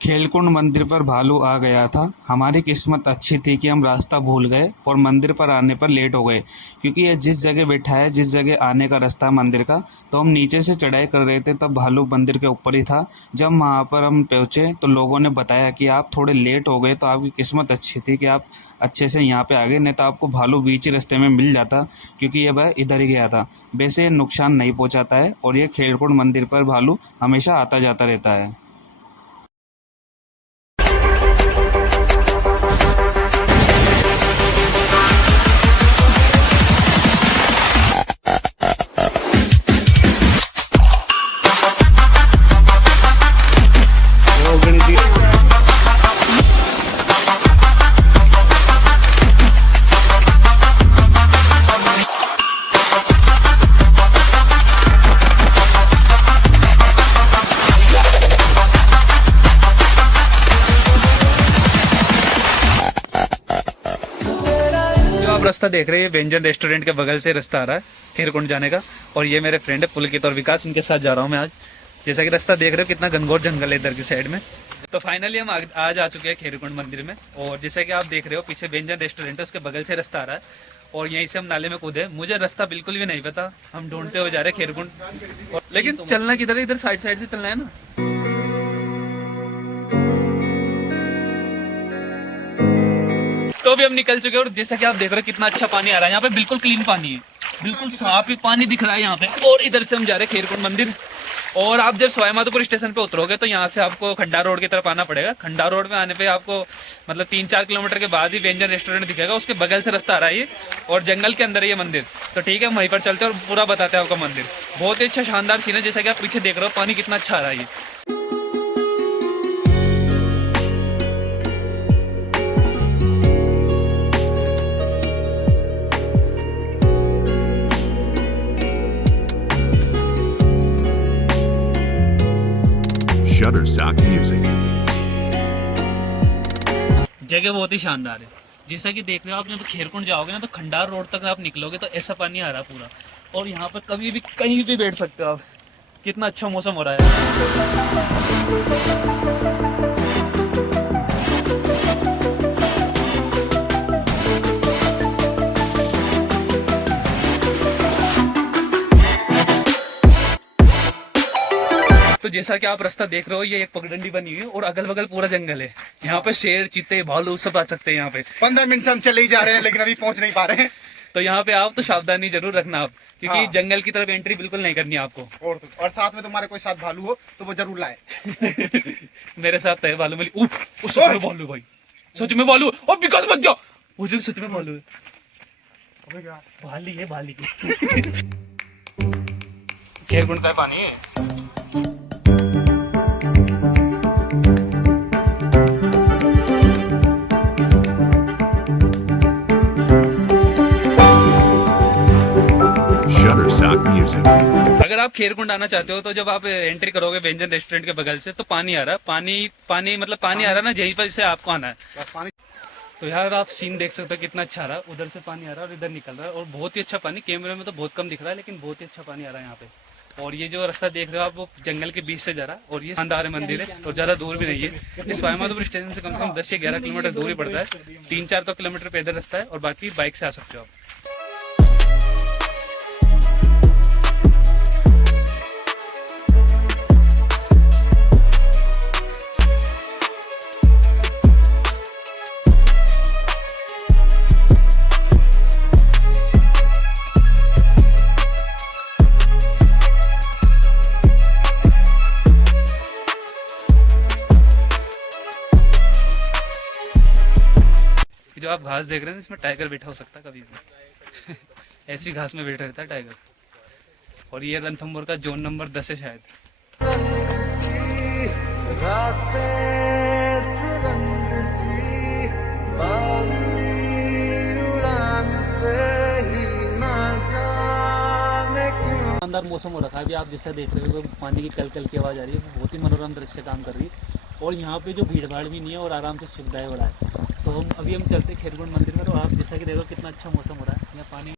खेलकुंड मंदिर पर भालू आ गया था। हमारी किस्मत अच्छी थी कि हम रास्ता भूल गए और मंदिर पर आने पर लेट हो गए, क्योंकि यह जिस जगह बैठा है, जिस जगह आने का रास्ता है मंदिर का, तो हम नीचे से चढ़ाई कर रहे थे तब भालू मंदिर के ऊपर ही था। जब वहाँ पर हम पहुँचे तो लोगों ने बताया कि आप थोड़े लेट हो गए, तो आपकी किस्मत अच्छी थी कि आप अच्छे से यहाँ पे आ गए, नहीं तो आपको भालू बीच ही रास्ते में मिल जाता, क्योंकि ये वह इधर ही गया था। वैसे ये नुकसान नहीं पहुँचाता है और ये खेलकुंड मंदिर पर भालू हमेशा आता जाता रहता है। जो आप रास्ता देख रहे हैं, व्यंजन रेस्टोरेंट के बगल से रास्ता आ रहा है खेरकुंड जाने का। और ये मेरे फ्रेंड है पुलकित और विकास, इनके साथ जा रहा हूँ मैं आज। जैसा कि रास्ता देख रहे हो, कितना घनघोर जंगल है इधर की साइड में। तो फाइनली हम आज आ चुके हैं खेरकुंड मंदिर में। और जैसा कि आप देख रहे हो, पीछे व्यंजन रेस्टोरेंट है, उसके बगल से रास्ता आ रहा है और यहीं से हम नाले में कूदे। मुझे रास्ता बिल्कुल भी नहीं पता, हम ढूंढते हुए जा रहे हैं खेरकुंड। लेकिन चलना किधर है? इधर साइड से चलना है ना। तो भी हम निकल चुके हैं और जैसा कि आप देख रहे हो, कितना अच्छा पानी आ रहा है यहाँ पे। बिल्कुल क्लीन पानी है, बिल्कुल साफ ही पानी दिख रहा है यहाँ पे। और इधर से हम जा रहे हैं खेरकुंड मंदिर। और आप जब सवाई माधोपुर स्टेशन पे उतरोगे तो यहाँ से आपको खंडार रोड की तरफ आना पड़ेगा। खंडार रोड में आने पे आपको मतलब 3-4 किलोमीटर के बाद ही व्यंजन रेस्टोरेंट दिखेगा, उसके बगल से रास्ता आ रहा है ये। और जंगल के अंदर है ये मंदिर। तो ठीक है, हम वहीं पर चलते हैं और पूरा बताते हैं आपको मंदिर। बहुत ही अच्छा शानदार सीन है, जैसा कि आप पीछे देख रहे हो, पानी कितना अच्छा आ रहा है ये। Shutterstock Music. जगह बहुत ही शानदार है। जैसा कि देख रहे हो आप, जब खेरकुंड जाओगे ना तो खंडार रोड तक आप निकलोगे तो ऐसा पानी आ रहा है पूरा। और यहाँ पर कभी भी कहीं भी बैठ सकते हो आप। कितना अच्छा मौसम हो रहा है। तो जैसा कि आप रास्ता देख रहे हो, ये एक पगडंडी बनी हुई है और अगल बगल पूरा जंगल है। यहाँ पे शेर, चीते, भालू सब आ सकते हैं यहाँ पे। 15 मिनट से हम चले ही जा रहे हैं, लेकिन अभी पहुंच नहीं पा रहे हैं। तो यहाँ पे आप तो सावधानी जरूर रखना आप, क्योंकि हाँ। जंगल की तरफ एंट्री बिल्कुल नहीं करनी है आपको। और साथ में तुम्हारे कोई साथ भालू हो तो वो जरूर लाए। मेरे साथ है भालू मिली। सच में भालू भाई, सच में भालू। और विकास मत जाओ, मुझे सच में भालू है। भाली है, भाली। खेरकुंड का पानी है। Shutterstock Music. अगर आप खेरकुंड आना चाहते हो तो जब आप एंट्री करोगे व्यंजन रेस्टोरेंट के बगल से, तो पानी आ रहा है। पानी मतलब पानी आ रहा है ना, यहीं पर से आपको आना है। बस पानी। तो यार आप सीन देख सकते हो, कितना अच्छा आ रहा है। उधर से पानी आ रहा है और इधर निकल रहा है, और बहुत ही अच्छा पानी। कैमरे में तो बहुत कम दिख रहा है, लेकिन बहुत ही अच्छा पानी आ रहा है यहाँ पे। और ये जो रास्ता देख रहे हो आप, वो जंगल के बीच से जा रहा है। और ये शानदार मंदिर है और ज्यादा दूर भी नहीं है। इस सवाई माधोपुर स्टेशन से कम 10 या 11 किलोमीटर दूर ही पड़ता है। 3-4 तो किलोमीटर पैदल रास्ता है और बाकी बाइक से आ सकते हो आप। जो आप घास देख रहे हैं, इसमें टाइगर बैठा हो सकता है कभी भी। ऐसी घास में बैठा रहता है टाइगर। और ये रणथंभौर का जोन नंबर 10 है शायद। शानदार मौसम हो रखा है। अभी आप जैसा देख रहे हो, पानी की कल कल की आवाज़ आ रही है, बहुत ही मनोरम दृश्य काम कर रही है। और यहाँ पे जो भीड़ भाड़ भी नहीं है और आराम से सुविधाएं हो रहा है। तो हम चलते खेरकुंड मंदिर में। तो आप जैसा कि देखो, कितना अच्छा मौसम हो रहा है यहाँ। पानी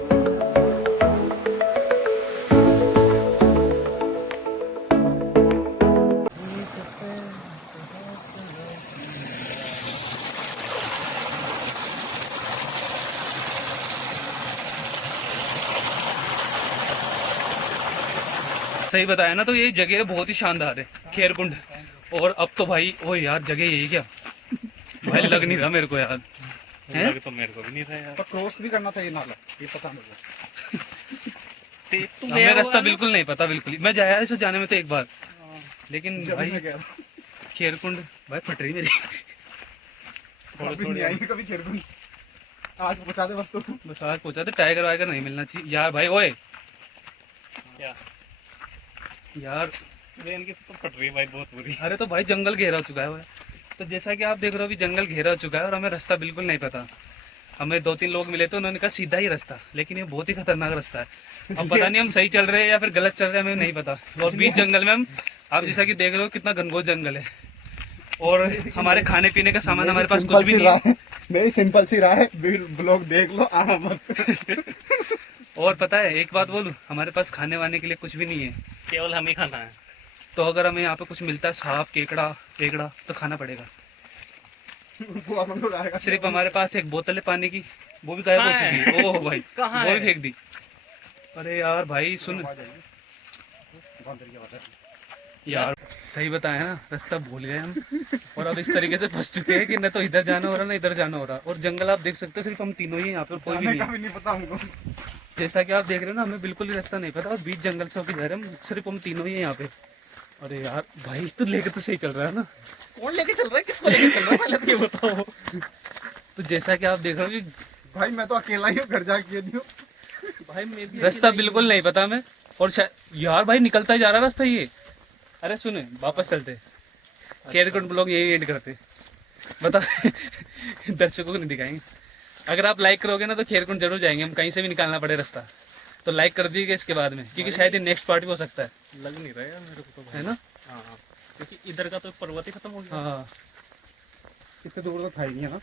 सही बताया ना, तो ये जगह बहुत ही शानदार है, खेरकुंड। और अब तो भाई ओ यार जगह यही क्या भाई, लग नहीं रहा मेरे को यार, हैं? तो मेरे को भी नहीं था यार। पर क्रॉस भी करना था ये नाला, ये पता मुझे। हमें रास्ता बिल्कुल नहीं पता, बिल्कुल मैं जाया ऐसे जाने में तो एक बार, लेकिन जब भाई मैं गया खेरकुंड भाई फट रही मेरी। वापिस नहीं आएंगे कभी खेरकुंड। आज पहुंचा दे बस तो। बस आज पहुंचा तो टाइगर वाइगर नहीं मिलना चाहिए यार भाई। ओए क्या यार, ट्रेन की तो फट रही है भाई बहुत बुरी। अरे तो भाई जंगल घेरा हो चुका है भाई। तो जैसा कि आप देख रहे हो अभी जंगल घेरा हो चुका है और हमें रास्ता बिल्कुल नहीं पता। हमें 2-3 लोग मिले तो उन्होंने कहा सीधा ही रास्ता, लेकिन ये बहुत ही खतरनाक रास्ता है। अब पता नहीं हम सही चल रहे हैं या फिर गलत चल रहे हैं, हमें नहीं पता। और बीच जंगल में हम, आप जैसा कि देख रहे हो कितना घनघोर जंगल है, और हमारे खाने पीने का सामान हमारे पास कुछ भी नहीं है। मेरी सिंपल सी राय है, ब्लॉग देख लो, आना मत। और पता है एक बात बोलूं, हमारे पास खाने वाने के लिए कुछ भी नहीं है, केवल हम ही खाना है। तो अगर हमें यहाँ पे कुछ मिलता है सांप केकड़ा केकड़ा तो खाना पड़ेगा। वो अपन को आएगा। सिर्फ हमारे पास एक बोतल है पानी की, वो भी गायब हो कहाँ चुकी है। ओह भाई कहाँ वो भी है? फेंक दी। अरे यार भाई सुन यार, सही बताया ना, रास्ता भूल गए हम और अब इस तरीके से फंस चुके हैं कि न तो इधर जाना हो रहा ना इधर जाना हो रहा। और जंगल आप देख सकते हो, सिर्फ हम तीनों ही हैं यहाँ पे, और कोई भी नहीं का है। भी नहीं पता हमको। जैसा कि आप देख रहे हो ना, हमें बिल्कुल ही रास्ता नहीं पता और बीच जंगल से होके जा रहे हैं हम, सिर्फ हम तीनों ही हैं यहाँ पे। अरे यार भाई तू लेके तो सही चल रहा है ना? कौन लेके चल रहा है, किसको लेके चल रहा है पहले तो ये बताओ। तो जैसा कि आप देख रहे हो कि भाई मैं तो अकेला ही हूँ, घर जाके दियो। भाई मैं भी रास्ता बिल्कुल नहीं पता हमें। और यार भाई निकलता ही जा रहा है रास्ता ये। अरे सुने वापस चलते, खेरकुंड ब्लॉग यही एंड करते, बता दर्शकों को नहीं दिखाएंगे। अगर आप लाइक करोगे ना तो खेरकुंड जरूर जाएंगे हम, कहीं से भी निकालना पड़े रास्ता तो लाइक कर दीजिएगा इसके बाद में, क्योंकि शायद ये नेक्स्ट पार्ट भी हो सकता है, लग नहीं रहा यार मेरे को तो भाई। है ना? हाँ क्योंकि इधर का तो पर्वत ही खत्म हो गया। हाँ इतने दूर तो था ही नहीं है ना,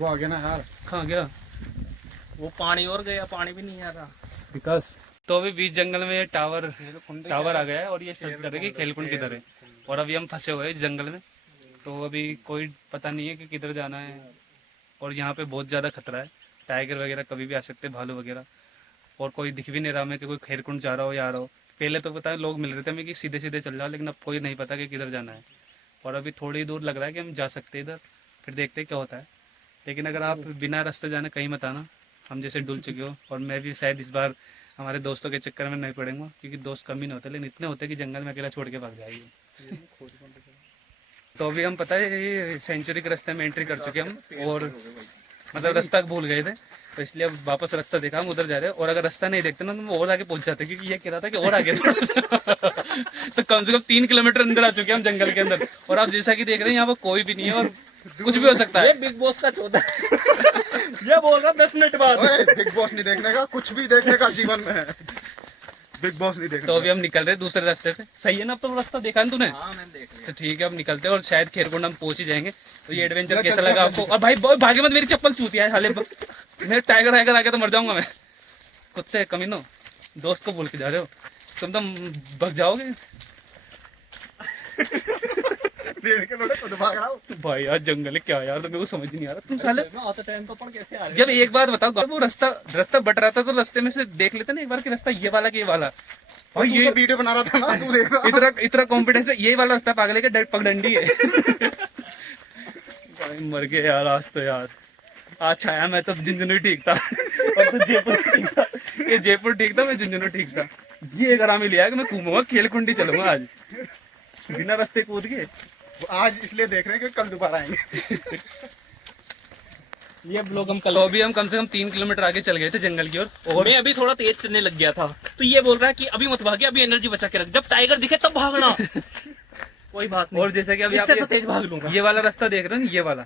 वो आ गया ना यार। कहाँ गया वो पानी और गया, पानी भी नहीं आ रहा। विकास? तो अभी बीच जंगल में टावर आ गया है और ये सर्च करेगी खेलकुंड किधर है। और अभी हम फंसे हुए हैं इस जंगल में, तो अभी कोई पता नहीं है कि किधर जाना है। और यहाँ पे बहुत ज़्यादा खतरा है, टाइगर वगैरह कभी भी आ सकते हैं, भालू वगैरह। और कोई दिख भी नहीं रहा हमें कि कोई खेरकुंड जा रहा हो या आ रहा हो। पहले तो पता है लोग मिल रहे थे हमें कि सीधे सीधे चल जाओ, लेकिन अब कोई नहीं पता कि किधर जाना है। और अभी थोड़ी दूर लग रहा है कि हम जा सकते हैं इधर, फिर देखते हैं क्या होता है। लेकिन अगर आप बिना रास्ते जाने कहीं मत आना, हम जैसे डुल चुके हो। और मैं भी शायद इस बार हमारे दोस्तों के चक्कर में नहीं पड़ेंगे, क्योंकि दोस्त कम ही नहीं होते, लेकिन इतने होते कि जंगल में अकेला छोड़ के भाग जाएगी। तो अभी हम पता है ये सेंचुरी के रास्ते में एंट्री कर चुके हम, और मतलब रास्ता भूल गए थे, तो इसलिए अब वापस रास्ता देखा, हम उधर जा रहे हैं। और अगर रास्ता नहीं देखते ना तो हम और आगे पहुंच जाते, क्योंकि ये कह रहा था कि और आगे तो कम से कम 3 किलोमीटर अंदर आ चुके हैं हम जंगल के अंदर। और आप जैसा कि देख रहे हैं यहाँ पर कोई भी नहीं है और कुछ भी हो सकता है। बिग बॉस का 14 ये बोल रहा 10 मिनट बाद। ओए, बिग बॉस नहीं देखने का, कुछ भी देखने का जीवन में है, बिग बॉस नहीं देखने तो अभी हम निकल रहे हैं दूसरे रास्ते पे। सही है ना? अब तो रास्ता देखा ना तूने? हाँ मैंने देख लिया। तो ठीक है अब निकलते हैं और शायद खेरकुंड हम पहुंच ही जाएंगे। तो ये एडवेंचर चल, कैसा चल, लगा चल, आपको? और भाई भागे मत, मेरी चप्पल चूती है साले। मेरे टाइगर आएगा आगे तो मर जाऊंगा मैं। कुत्ते कमीनो, दोस्त को बोल के जा रहे हो तुम, तो भग जाओगे। देख के लोटे खुद भाग रहा हूँ। भाई यार जंगल है क्या यार, तो मेरे को समझ नहीं आ रहा तुम साले। मैं आते टाइम तो अपन कैसे आ रहे जब एक बात बताओ, जब वो रास्ता बट रहा था तो रास्ते में से देख लेते ना एक बार कि रास्ता ये वाला कि ये वाला। और भाई तू ये तो वीडियो बना रहा था ना, तू देख रहा। इतना कॉन्फिडेंस है, ये वाला रास्ता पागल है कि पगडंडी है। भाई मर गए यार आज तो यार। आज छाया मैं तो झुंझुनू ठीक था और तो जयपुर ठीक था। ये जयपुर ठीक था, मैं झुंझुनू ठीक था। ये एक आराम ही लिया कि मैं घूमूंगा, खेलकुंडी चलूंगा आज बिना रास्ते कूद के। आज इसलिए देख रहे हैं कि कल दोबारा आएंगे। ये ब्लॉग हम कल। तो अभी हम कम से कम 3 किलोमीटर आगे चल गए थे जंगल की ओर। और मैं अभी थोड़ा तेज चलने लग गया था, तो ये बोल रहा है कि अभी मत भागे, अभी एनर्जी बचा के रख, जब टाइगर दिखे तब भागना। कोई बात नहीं। और जैसा कि अभी आप इससे तो तेज भाग लूंगा। ये वाला रास्ता देख रहे हो ना, ये वाला,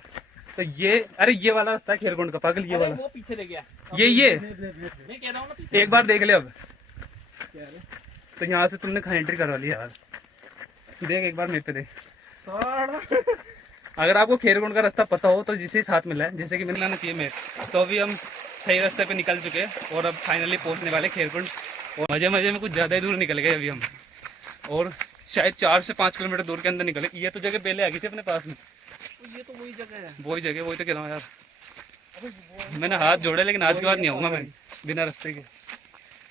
तो ये अरे ये वाला रास्ता है खेलकुंड का, पागल ये अरे वाला। वो पीछे रह गया। ये मैं कह रहा हूँ ना पीछे। एक बार देख ले अब। तो यहाँ से तुमने कहाँ एंट्री करवा ली यार? देख एक बार मेरे पे देख। अगर आपको खेरकुंड का रास्ता पता हो तो जिसे साथ मिला है, जैसे कि मिलना चाहिए मेरे, तो अभी हम सही रास्ते पे निकल चुके हैं और अब फाइनली पहुंचने वाले खेरकुंड। और मजे मजे में कुछ ज़्यादा ही दूर निकल गए अभी हम, और शायद 4 से 5 किलोमीटर दूर के अंदर निकले। ये तो जगह पहले आ गई थी अपने पास में, ये तो वही जगह है। वही जगह, वही तो कह रहा हूँ यार। मैंने हाथ जोड़े लेकिन आज के बाद नहीं आऊँगा मैं बिना रास्ते के।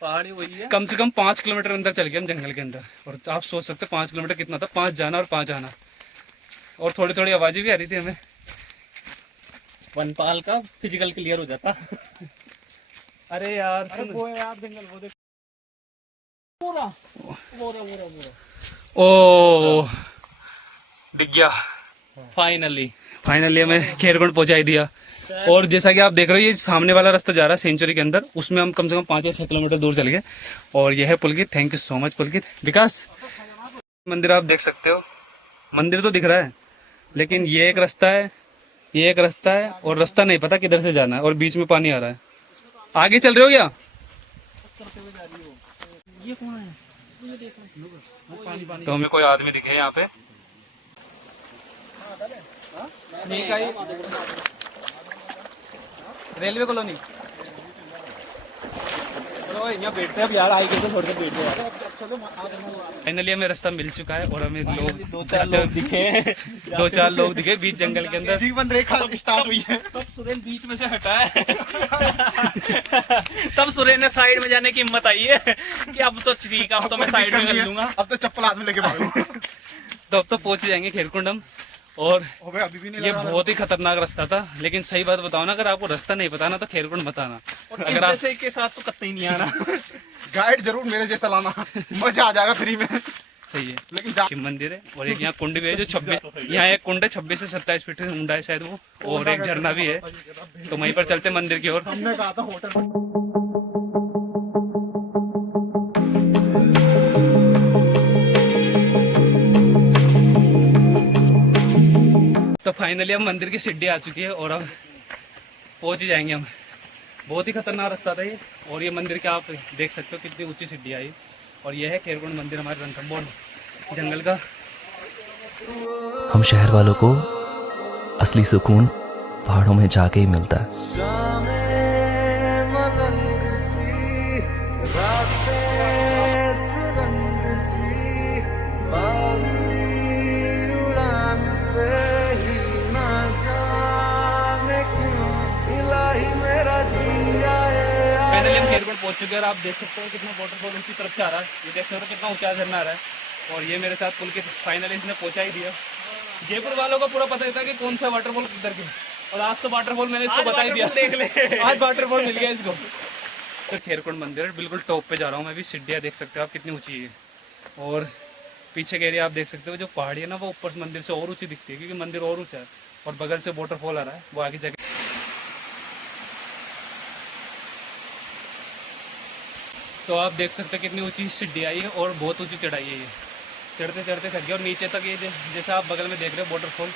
पहाड़ी वही है। कम से कम 5 किलोमीटर अंदर चल गए हम जंगल के अंदर। और आप सोच सकते 5 किलोमीटर कितना था, 5 जाना और 5 आना। और थोड़ी थोड़ी आवाज़ें भी आ रही थी हमें। वनपाल का फिजिकल क्लियर हो जाता। अरे यार अरे वो है आप जंगल वो देख ओ दिख गया। फाइनली फाइनली हमें खेरकुंड पहुंचा ही दिया। और जैसा कि आप देख रहे हो, ये सामने वाला रास्ता जा रहा है सेंचुरी के अंदर, उसमें हम कम से कम 5 या 6 किलोमीटर दूर चल गए। और यह है पुलकित। थैंक यू सो मच पुलकित। विकास, मंदिर आप देख सकते हो, मंदिर तो दिख रहा है, लेकिन ये एक रास्ता है, ये एक रास्ता है, और रास्ता नहीं पता किधर से जाना है, और बीच में पानी आ रहा है। आगे चल रहे हो क्या? ये कौन है? तो हमें कोई आदमी दिखे यहाँ पे। रेलवे कॉलोनी यहाँ बैठते हैं अब यार, आएंगे तो छोड़कर बैठते हैं। फाइनली हमें रास्ता मिल चुका है और हमें लोग 2-4 लोग दिखे 2-4 लोग दिखे बीच जंगल के अंदर। जीवन रेखा स्टार्ट हुई है। तब सुरेन बीच में से हटा है। तब सुरेन ने साइड में जाने की हिम्मत आई है कि अब तो ठीक है, अब तो मैं साइड में कर लूंगा। अब तो चप्पल हाथ में लेके भागूं। तो अब तो पहुंच जाएंगे खेरकुंड हम। और अबे अभी भी नहीं ये लगा रहा। बहुत ही खतरनाक रास्ता था, लेकिन सही बात बताओ ना, अगर आपको रास्ता नहीं पता ना तो खेरकुंड मत आना। अगर आप के साथ तो कतई नहीं आना। गाइड जरूर मेरे जैसा लाना, मजा आ जाएगा फ्री में। सही है। लेकिन जा शिव मंदिर है और एक यहाँ कुंड भी है जो 26, यहाँ एक कुंड है 26 से 27 फीट ऊंडा है शायद वो, और एक झरना भी है। तो वहीं पर चलते मंदिर की ओर। हमने कहा था होटल। तो फाइनली हम मंदिर की सीढ़ी आ चुकी है और अब पहुंच ही जाएंगे हम। बहुत ही खतरनाक रास्ता था ये। और ये मंदिर के आप देख सकते हो कितनी ऊंची सीढ़ी आई। और ये है खेरकुंड मंदिर हमारे रणथंभौर जंगल का। हम शहर वालों को असली सुकून पहाड़ों में जाके ही मिलता है। फाइनली हम खेरकुंड पहुंच चुके हैं और आप देख सकते हो कितना वाटरफॉल उनकी तरफ से आ रहा है। ये देख सकते हो कितना ऊंचा झरना आ रहा है। और ये मेरे साथ पुलकित फाइनली इसने पहुंचा ही दिया। जयपुर वालों को पूरा पता था कि कौन सा वाटरफॉल किधर के, और आज तो वाटरफॉल मैंने इसको बता ही दिया। देख ले आज वाटरफॉल मिल गया इसको। तो खेरकुंड मंदिर बिल्कुल टॉप पे जा रहा हूँ मैं भी। सीढ़ियाँ देख सकते हो आप कितनी ऊंची है। और पीछे के एरिया आप देख सकते हो, जो पहाड़ी है ना वो ऊपर मंदिर से और ऊंची दिखती है, क्योंकि मंदिर और ऊंचा है। और बगल से वाटरफॉल आ रहा है, वो आगे जाके। तो आप देख सकते हैं कितनी ऊंची सीढ़ी आई है और बहुत ऊंची चढ़ाई है ये। चढ़ते चढ़ते थक गया और नीचे तक ये जैसा आप बगल में देख रहे हो वाटरफॉल,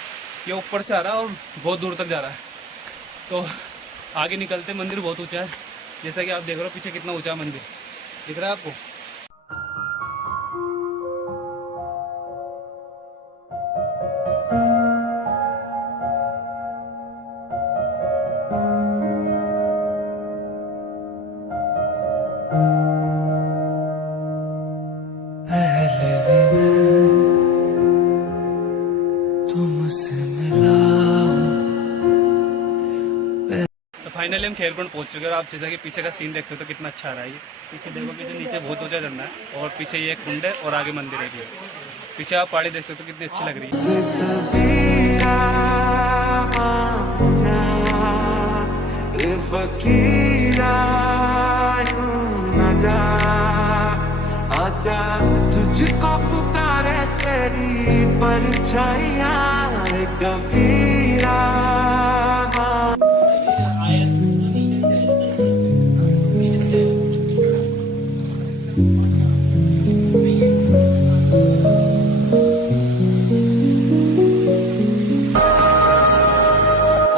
ये ऊपर से आ रहा है और बहुत दूर तक जा रहा है। तो आगे निकलते मंदिर बहुत ऊंचा है, जैसा कि आप देख रहे हो पीछे कितना ऊंचा मंदिर दिख रहा है आपको। फाइनली हम खेरकुंड पहुंच चुके हैं और आप जैसा कि पीछे का सीन देख सकते हो कितना अच्छा आ रहा है। ये पीछे देखो, पीछे नीचे बहुत ऊंचा झरना है और पीछे ये कुंड है और आगे मंदिर है भी। पीछे आप पहाड़ी देख सकते हो कितनी अच्छी लग रही है। तुझको पुकारे तेरी परछाइयां कबीरा।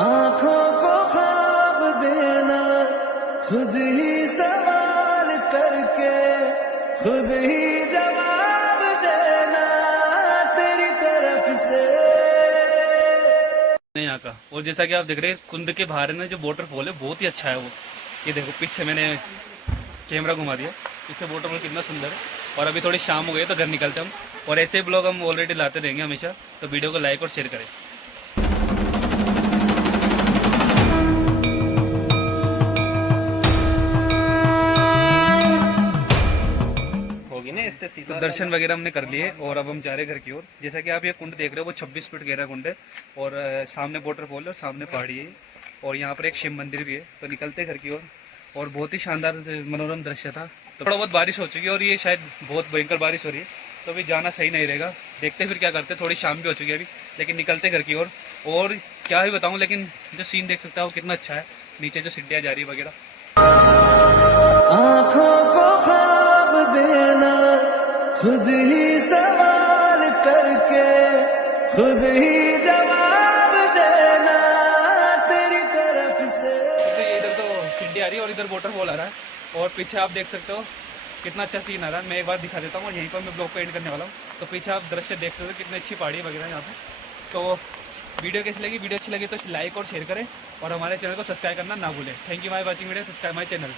आँखों को ख्वाब देना, खुद ही सवाल करके खुद ही जवाब देना तेरी तरफ से। यहाँ का, और जैसा कि आप देख रहे हैं कुंड के बाहर है ना जो वाटरफॉल है, बहुत ही अच्छा है वो। ये देखो पीछे मैंने कैमरा घुमा दिया, पीछे वाटरफॉल कितना सुंदर है। और अभी थोड़ी शाम हो गई तो घर निकलते हम, और ऐसे ब्लॉग हम ऑलरेडी लाते रहेंगे हमेशा। तो वीडियो को लाइक और शेयर करें। तो दर्शन वगैरह हमने कर लिए और अब हम जा रहे हैं घर की ओर। जैसा कि आप ये कुंड देख रहे हो वो 26 फीट गहरा कुंड है और सामने वाटरफॉल है और सामने पहाड़ी है और यहाँ पर एक शिव मंदिर भी है। तो निकलते घर की ओर और बहुत ही शानदार मनोरम दृश्य था। तो थोड़ा बहुत बारिश हो चुकी है और ये शायद बहुत भयंकर बारिश हो रही है, तो अभी जाना सही नहीं रहेगा। देखते फिर क्या करते, थोड़ी शाम भी हो चुकी है अभी, लेकिन निकलते घर की ओर। और क्या ही बताऊँ, लेकिन जो सीन देख सकता है वो कितना अच्छा है, नीचे जो सीढ़ियाँ जा रही है वगैरह। आँखों को ख्वाब देना, खुद ही सवाल करके खुद ही जवाब देना तेरी तरफ से। तो ये इधर तो सीढ़ी आ रही है और इधर वाटरफॉल आ रहा है और पीछे आप देख सकते हो कितना अच्छा सीन आ रहा है। मैं एक बार दिखा देता हूँ और यहीं पर मैं ब्लॉग को एंड करने वाला हूँ। तो पीछे आप दृश्य देख सकते हो कितनी अच्छी पहाड़ी वगैरह यहाँ पे। तो वीडियो कैसी लगी, वीडियो अच्छी लगी तो लाइक और शेयर करें और हमारे चैनल को सब्सक्राइब करना ना भूलें। Thank you my watching video, subscribe my channel.